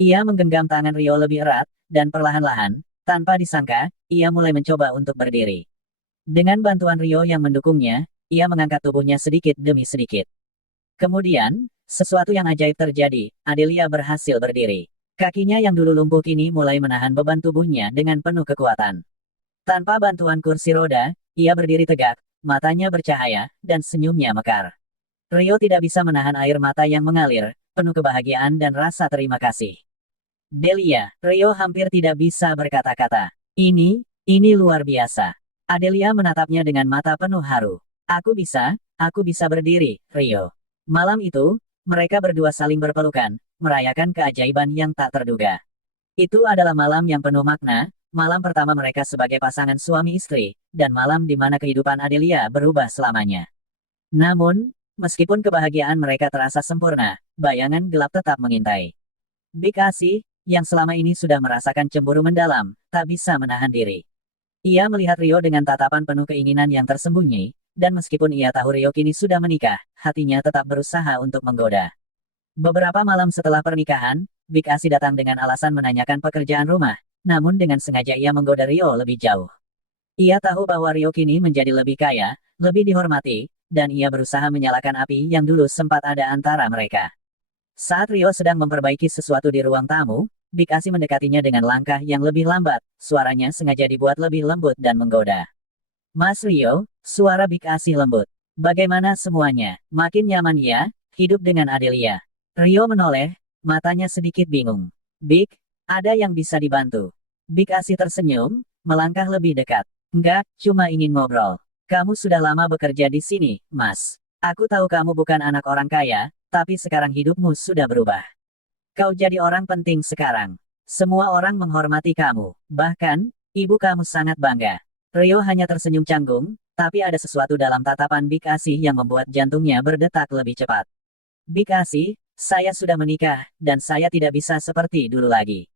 Ia menggenggam tangan Rio lebih erat, dan perlahan-lahan, tanpa disangka, ia mulai mencoba untuk berdiri. Dengan bantuan Rio yang mendukungnya, Ia mengangkat tubuhnya sedikit demi sedikit. Kemudian, sesuatu yang ajaib terjadi. Adelia berhasil berdiri. Kakinya yang dulu lumpuh kini mulai menahan beban tubuhnya dengan penuh kekuatan. Tanpa bantuan kursi roda, ia berdiri tegak, matanya bercahaya, dan senyumnya mekar. Rio tidak bisa menahan air mata yang mengalir, penuh kebahagiaan dan rasa terima kasih. Delia, Rio hampir tidak bisa berkata-kata. Ini luar biasa. Adelia menatapnya dengan mata penuh haru. Aku bisa berdiri, Rio. Malam itu, mereka berdua saling berpelukan, merayakan keajaiban yang tak terduga. Itu adalah malam yang penuh makna, malam pertama mereka sebagai pasangan suami istri, dan malam di mana kehidupan Adelia berubah selamanya. Namun, meskipun kebahagiaan mereka terasa sempurna, bayangan gelap tetap mengintai. Big Asi, yang selama ini sudah merasakan cemburu mendalam, tak bisa menahan diri. Ia melihat Rio dengan tatapan penuh keinginan yang tersembunyi, dan meskipun ia tahu Rio kini sudah menikah, hatinya tetap berusaha untuk menggoda. Beberapa malam setelah pernikahan, Big Asi datang dengan alasan menanyakan pekerjaan rumah, namun dengan sengaja ia menggoda Rio lebih jauh. Ia tahu bahwa Rio kini menjadi lebih kaya, lebih dihormati, dan ia berusaha menyalakan api yang dulu sempat ada antara mereka. Saat Rio sedang memperbaiki sesuatu di ruang tamu, Big Asi mendekatinya dengan langkah yang lebih lambat, suaranya sengaja dibuat lebih lembut dan menggoda. Mas Rio, suara Big Asi lembut. Bagaimana semuanya? Makin nyaman ya, hidup dengan Adelia. Rio menoleh, matanya sedikit bingung. Big, ada yang bisa dibantu. Big Asi tersenyum, melangkah lebih dekat. Enggak, cuma ingin ngobrol. Kamu sudah lama bekerja di sini, Mas. Aku tahu kamu bukan anak orang kaya, tapi sekarang hidupmu sudah berubah. Kau jadi orang penting sekarang. Semua orang menghormati kamu. Bahkan, ibu kamu sangat bangga. Rio hanya tersenyum canggung, tapi ada sesuatu dalam tatapan Big Asi yang membuat jantungnya berdetak lebih cepat. Big Asi, saya sudah menikah, dan saya tidak bisa seperti dulu lagi.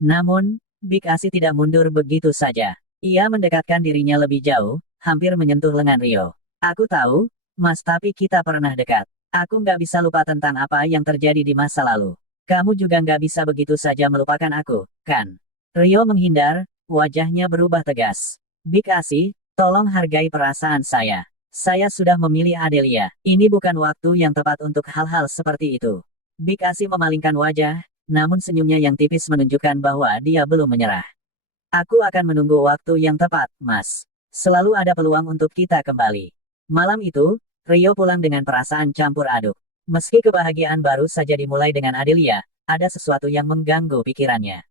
Namun, Big Asi tidak mundur begitu saja. Ia mendekatkan dirinya lebih jauh, hampir menyentuh lengan Rio. Aku tahu, Mas, tapi kita pernah dekat. Aku nggak bisa lupa tentang apa yang terjadi di masa lalu. Kamu juga nggak bisa begitu saja melupakan aku, kan? Rio menghindar, wajahnya berubah tegas. Big Asi, tolong hargai perasaan saya. Saya sudah memilih Adelia. Ini bukan waktu yang tepat untuk hal-hal seperti itu. Big Asi memalingkan wajah, namun senyumnya yang tipis menunjukkan bahwa dia belum menyerah. Aku akan menunggu waktu yang tepat, Mas. Selalu ada peluang untuk kita kembali. Malam itu, Rio pulang dengan perasaan campur aduk. Meski kebahagiaan baru saja dimulai dengan Adelia, ada sesuatu yang mengganggu pikirannya.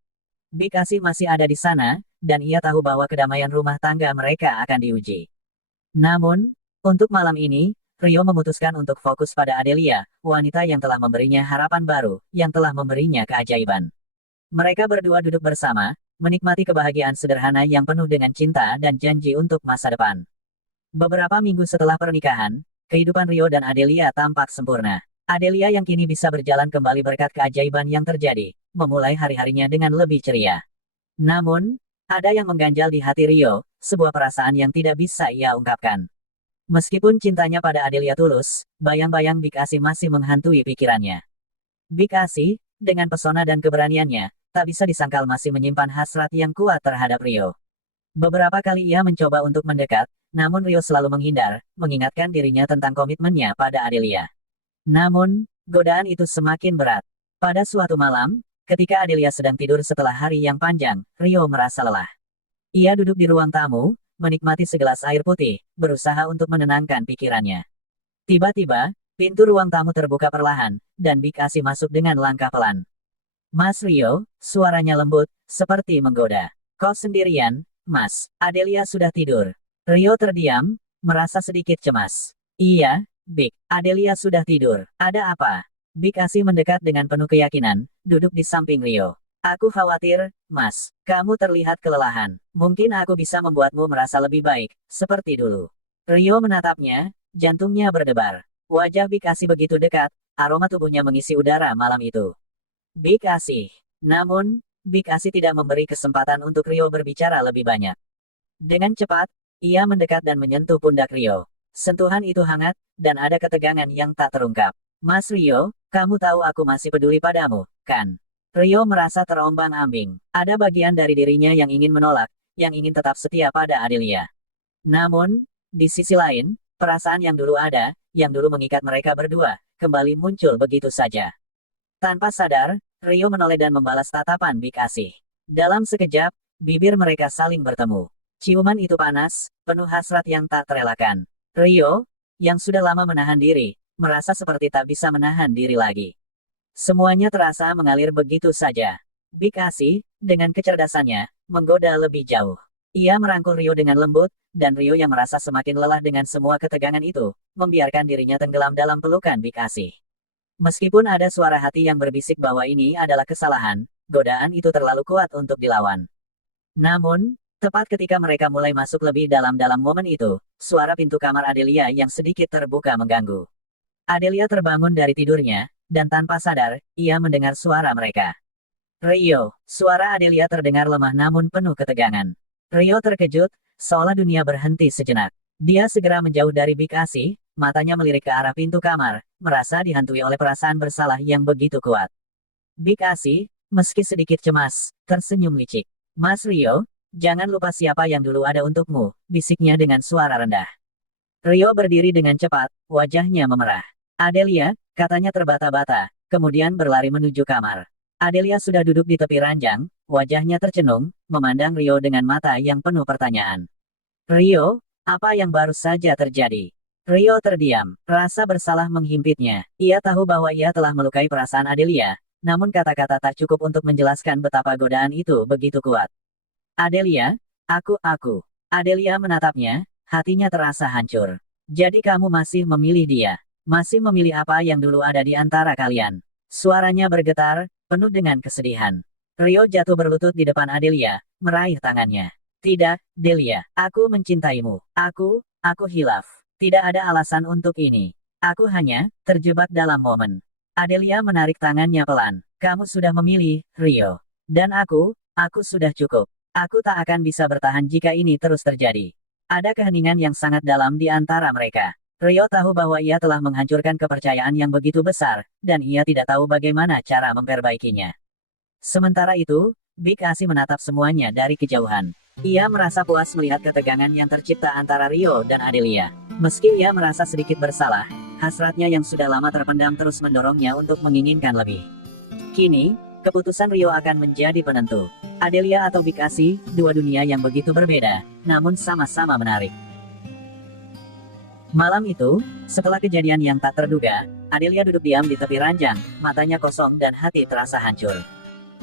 Big Asi masih ada di sana, dan ia tahu bahwa kedamaian rumah tangga mereka akan diuji. Namun, untuk malam ini, Rio memutuskan untuk fokus pada Adelia, wanita yang telah memberinya harapan baru, yang telah memberinya keajaiban. Mereka berdua duduk bersama, menikmati kebahagiaan sederhana yang penuh dengan cinta dan janji untuk masa depan. Beberapa minggu setelah pernikahan, kehidupan Rio dan Adelia tampak sempurna. Adelia yang kini bisa berjalan kembali berkat keajaiban yang terjadi, memulai hari-harinya dengan lebih ceria. Namun, ada yang mengganjal di hati Rio, sebuah perasaan yang tidak bisa ia ungkapkan. Meskipun cintanya pada Adelia tulus, bayang-bayang Big Asi masih menghantui pikirannya. Big Asi, dengan pesona dan keberaniannya, tak bisa disangkal masih menyimpan hasrat yang kuat terhadap Rio. Beberapa kali ia mencoba untuk mendekat, namun Rio selalu menghindar, mengingatkan dirinya tentang komitmennya pada Adelia. Namun, godaan itu semakin berat. Pada suatu malam, ketika Adelia sedang tidur setelah hari yang panjang, Rio merasa lelah. Ia duduk di ruang tamu, menikmati segelas air putih, berusaha untuk menenangkan pikirannya. Tiba-tiba, pintu ruang tamu terbuka perlahan, dan Big Asi masuk dengan langkah pelan. Mas Rio, suaranya lembut, seperti menggoda. Kau sendirian, Mas? Adelia sudah tidur. Rio terdiam, merasa sedikit cemas. Iya, Big. Adelia sudah tidur. Ada apa? Big Asi mendekat dengan penuh keyakinan, duduk di samping Rio. Aku khawatir, Mas. Kamu terlihat kelelahan. Mungkin aku bisa membuatmu merasa lebih baik, seperti dulu. Rio menatapnya, jantungnya berdebar. Wajah Big Asi begitu dekat, aroma tubuhnya mengisi udara malam itu. Big Asi. Namun, Big Asi tidak memberi kesempatan untuk Rio berbicara lebih banyak. Dengan cepat, ia mendekat dan menyentuh pundak Rio. Sentuhan itu hangat, dan ada ketegangan yang tak terungkap. Mas Rio, kamu tahu aku masih peduli padamu, kan? Rio merasa terombang-ambing. Ada bagian dari dirinya yang ingin menolak, yang ingin tetap setia pada Adelia. Namun, di sisi lain, Perasaan yang dulu ada, yang dulu mengikat mereka berdua, kembali muncul begitu saja. Tanpa sadar, Rio menoleh dan membalas tatapan Big Asih. Dalam sekejap, bibir mereka saling bertemu. Ciuman itu panas, penuh hasrat yang tak terelakkan. Rio, yang sudah lama menahan diri, merasa seperti tak bisa menahan diri lagi. Semuanya terasa mengalir begitu saja. Big Asih, dengan kecerdasannya, menggoda lebih jauh. Ia merangkul Rio dengan lembut, dan Rio yang merasa semakin lelah dengan semua ketegangan itu, membiarkan dirinya tenggelam dalam pelukan Big Asih. Meskipun ada suara hati yang berbisik bahwa ini adalah kesalahan, godaan itu terlalu kuat untuk dilawan. Namun, tepat ketika mereka mulai masuk lebih dalam momen itu, suara pintu kamar Adelia yang sedikit terbuka mengganggu. Adelia terbangun dari tidurnya, dan tanpa sadar, ia mendengar suara mereka. Rio, suara Adelia terdengar lemah namun penuh ketegangan. Rio terkejut, seolah dunia berhenti sejenak. Dia segera menjauh dari Big Asih, matanya melirik ke arah pintu kamar, merasa dihantui oleh perasaan bersalah yang begitu kuat. Big Asih, meski sedikit cemas, tersenyum licik. Mas Rio, jangan lupa siapa yang dulu ada untukmu, bisiknya dengan suara rendah. Rio berdiri dengan cepat, wajahnya memerah. Adelia, katanya terbata-bata, kemudian berlari menuju kamar. Adelia sudah duduk di tepi ranjang, wajahnya tercenung, memandang Rio dengan mata yang penuh pertanyaan. Rio, apa yang baru saja terjadi? Rio terdiam, rasa bersalah menghimpitnya. Ia tahu bahwa ia telah melukai perasaan Adelia, namun kata-kata tak cukup untuk menjelaskan betapa godaan itu begitu kuat. Adelia, aku. Adelia menatapnya, hatinya terasa hancur. Jadi kamu masih memilih dia? Masih memilih apa yang dulu ada di antara kalian? Suaranya bergetar, penuh dengan kesedihan. Rio jatuh berlutut di depan Adelia, meraih tangannya. Tidak, Delia, aku mencintaimu. Aku hilaf. Tidak ada alasan untuk ini. Aku hanya terjebak dalam momen. Adelia menarik tangannya pelan. Kamu sudah memilih, Rio. Dan aku sudah cukup. Aku tak akan bisa bertahan jika ini terus terjadi. Ada keheningan yang sangat dalam di antara mereka. Rio tahu bahwa ia telah menghancurkan kepercayaan yang begitu besar, dan ia tidak tahu bagaimana cara memperbaikinya. Sementara itu, Big Asih menatap semuanya dari kejauhan. Ia merasa puas melihat ketegangan yang tercipta antara Rio dan Adelia. Meski ia merasa sedikit bersalah, hasratnya yang sudah lama terpendam terus mendorongnya untuk menginginkan lebih. Kini, keputusan Rio akan menjadi penentu. Adelia atau Big Asih, dua dunia yang begitu berbeda, namun sama-sama menarik. Malam itu, setelah kejadian yang tak terduga, Adelia duduk diam di tepi ranjang, matanya kosong dan hati terasa hancur.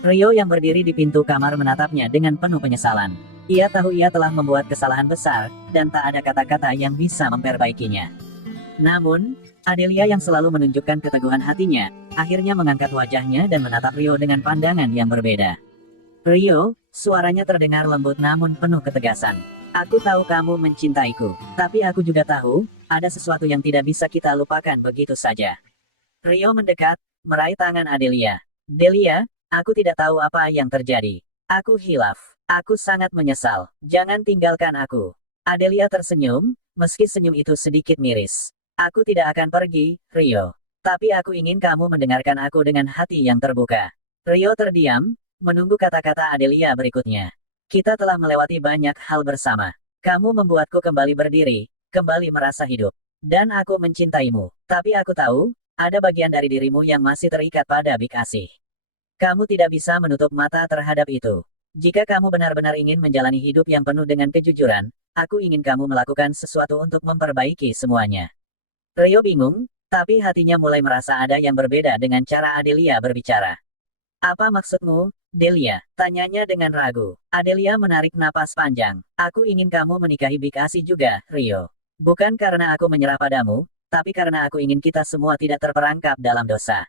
Rio yang berdiri di pintu kamar menatapnya dengan penuh penyesalan. Ia tahu ia telah membuat kesalahan besar, dan tak ada kata-kata yang bisa memperbaikinya. Namun, Adelia yang selalu menunjukkan keteguhan hatinya, akhirnya mengangkat wajahnya dan menatap Rio dengan pandangan yang berbeda. Rio, suaranya terdengar lembut namun penuh ketegasan. Aku tahu kamu mencintaiku, tapi aku juga tahu, ada sesuatu yang tidak bisa kita lupakan begitu saja. Rio mendekat, meraih tangan Adelia. Delia, aku tidak tahu apa yang terjadi. Aku hilaf. Aku sangat menyesal. Jangan tinggalkan aku. Adelia tersenyum, meski senyum itu sedikit miris. Aku tidak akan pergi, Rio. Tapi aku ingin kamu mendengarkan aku dengan hati yang terbuka. Rio terdiam, menunggu kata-kata Adelia berikutnya. Kita telah melewati banyak hal bersama. Kamu membuatku kembali berdiri, kembali merasa hidup. Dan aku mencintaimu. Tapi aku tahu, ada bagian dari dirimu yang masih terikat pada Big Asih. Kamu tidak bisa menutup mata terhadap itu. Jika kamu benar-benar ingin menjalani hidup yang penuh dengan kejujuran, aku ingin kamu melakukan sesuatu untuk memperbaiki semuanya. Rio bingung, tapi hatinya mulai merasa ada yang berbeda dengan cara Adelia berbicara. Apa maksudmu, Delia? Tanyanya dengan ragu. Adelia menarik napas panjang. Aku ingin kamu menikahi Big Asih juga, Rio. Bukan karena aku menyerah padamu, tapi karena aku ingin kita semua tidak terperangkap dalam dosa.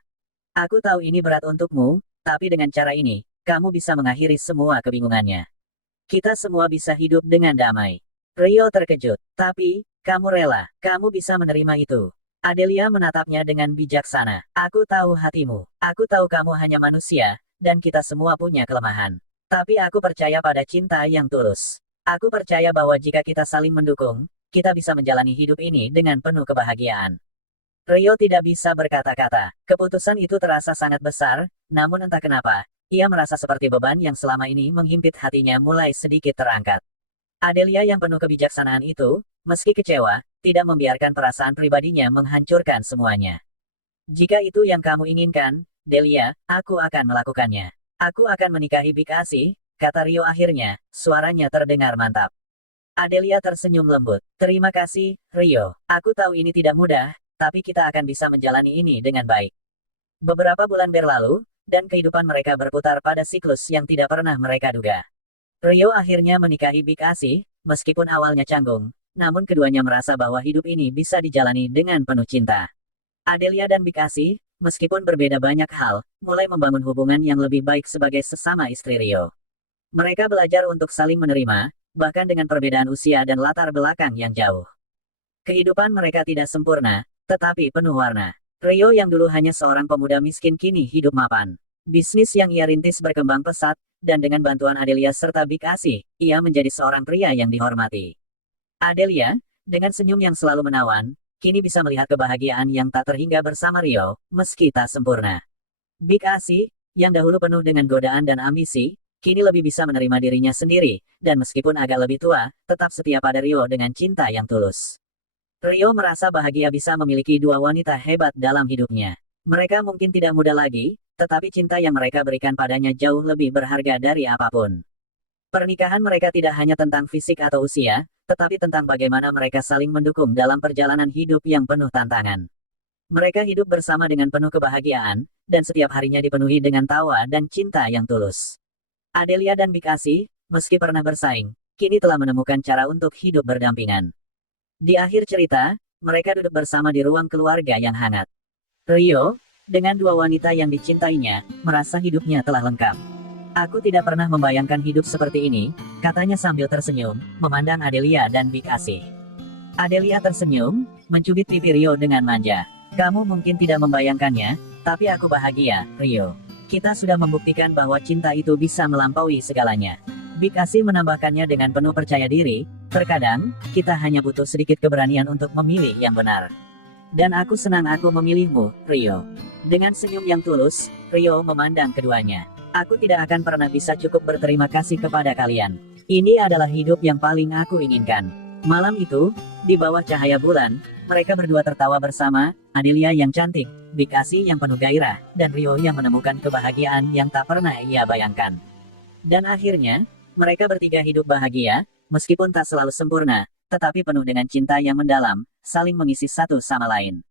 Aku tahu ini berat untukmu, tapi dengan cara ini, kamu bisa mengakhiri semua kebingungannya. Kita semua bisa hidup dengan damai. Rio terkejut. Tapi, kamu rela, kamu bisa menerima itu. Adelia menatapnya dengan bijaksana. Aku tahu hatimu. Aku tahu kamu hanya manusia, dan kita semua punya kelemahan. Tapi aku percaya pada cinta yang tulus. Aku percaya bahwa jika kita saling mendukung, kita bisa menjalani hidup ini dengan penuh kebahagiaan. Rio tidak bisa berkata-kata. Keputusan itu terasa sangat besar, namun entah kenapa, ia merasa seperti beban yang selama ini menghimpit hatinya mulai sedikit terangkat. Adelia yang penuh kebijaksanaan itu, Meski kecewa, tidak membiarkan perasaan pribadinya menghancurkan semuanya. Jika itu yang kamu inginkan, Delia, aku akan melakukannya. Aku akan menikahi Big Asi, kata Rio akhirnya, suaranya terdengar mantap. Adelia tersenyum lembut. Terima kasih, Rio. Aku tahu ini tidak mudah, tapi kita akan bisa menjalani ini dengan baik. Beberapa bulan berlalu, dan kehidupan mereka berputar pada siklus yang tidak pernah mereka duga. Rio akhirnya menikahi Big Asi, meskipun awalnya canggung, namun keduanya merasa bahwa hidup ini bisa dijalani dengan penuh cinta. Adelia dan Big Asi, meskipun berbeda banyak hal, mulai membangun hubungan yang lebih baik sebagai sesama istri Rio. Mereka belajar untuk saling menerima, bahkan dengan perbedaan usia dan latar belakang yang jauh. Kehidupan mereka tidak sempurna, tetapi penuh warna. Rio yang dulu hanya seorang pemuda miskin kini hidup mapan. Bisnis yang ia rintis berkembang pesat, dan dengan bantuan Adelia serta Big Asi, ia menjadi seorang pria yang dihormati. Adelia, dengan senyum yang selalu menawan, kini bisa melihat kebahagiaan yang tak terhingga bersama Rio, meski tak sempurna. Big Asi, yang dahulu penuh dengan godaan dan ambisi, kini lebih bisa menerima dirinya sendiri, dan meskipun agak lebih tua, tetap setia pada Rio dengan cinta yang tulus. Rio merasa bahagia bisa memiliki dua wanita hebat dalam hidupnya. Mereka mungkin tidak muda lagi, tetapi cinta yang mereka berikan padanya jauh lebih berharga dari apapun. Pernikahan mereka tidak hanya tentang fisik atau usia, tetapi tentang bagaimana mereka saling mendukung dalam perjalanan hidup yang penuh tantangan. Mereka hidup bersama dengan penuh kebahagiaan, dan setiap harinya dipenuhi dengan tawa dan cinta yang tulus. Adelia dan Big Asi, meski pernah bersaing, kini telah menemukan cara untuk hidup berdampingan. Di akhir cerita, mereka duduk bersama di ruang keluarga yang hangat. Rio, dengan dua wanita yang dicintainya, merasa hidupnya telah lengkap. Aku tidak pernah membayangkan hidup seperti ini, katanya sambil tersenyum, memandang Adelia dan Big Asi. Adelia tersenyum, mencubit pipi Rio dengan manja. Kamu mungkin tidak membayangkannya, tapi aku bahagia, Rio. Kita sudah membuktikan bahwa cinta itu bisa melampaui segalanya. Big Asi menambahkannya dengan penuh percaya diri, terkadang, kita hanya butuh sedikit keberanian untuk memilih yang benar. Dan aku senang aku memilihmu, Rio. Dengan senyum yang tulus, Rio memandang keduanya. Aku tidak akan pernah bisa cukup berterima kasih kepada kalian. Ini adalah hidup yang paling aku inginkan. Malam itu, di bawah cahaya bulan, mereka berdua tertawa bersama, Adelia yang cantik, Big Asi yang penuh gairah, dan Rio yang menemukan kebahagiaan yang tak pernah ia bayangkan. Dan akhirnya, mereka bertiga hidup bahagia, meskipun tak selalu sempurna, tetapi penuh dengan cinta yang mendalam, saling mengisi satu sama lain.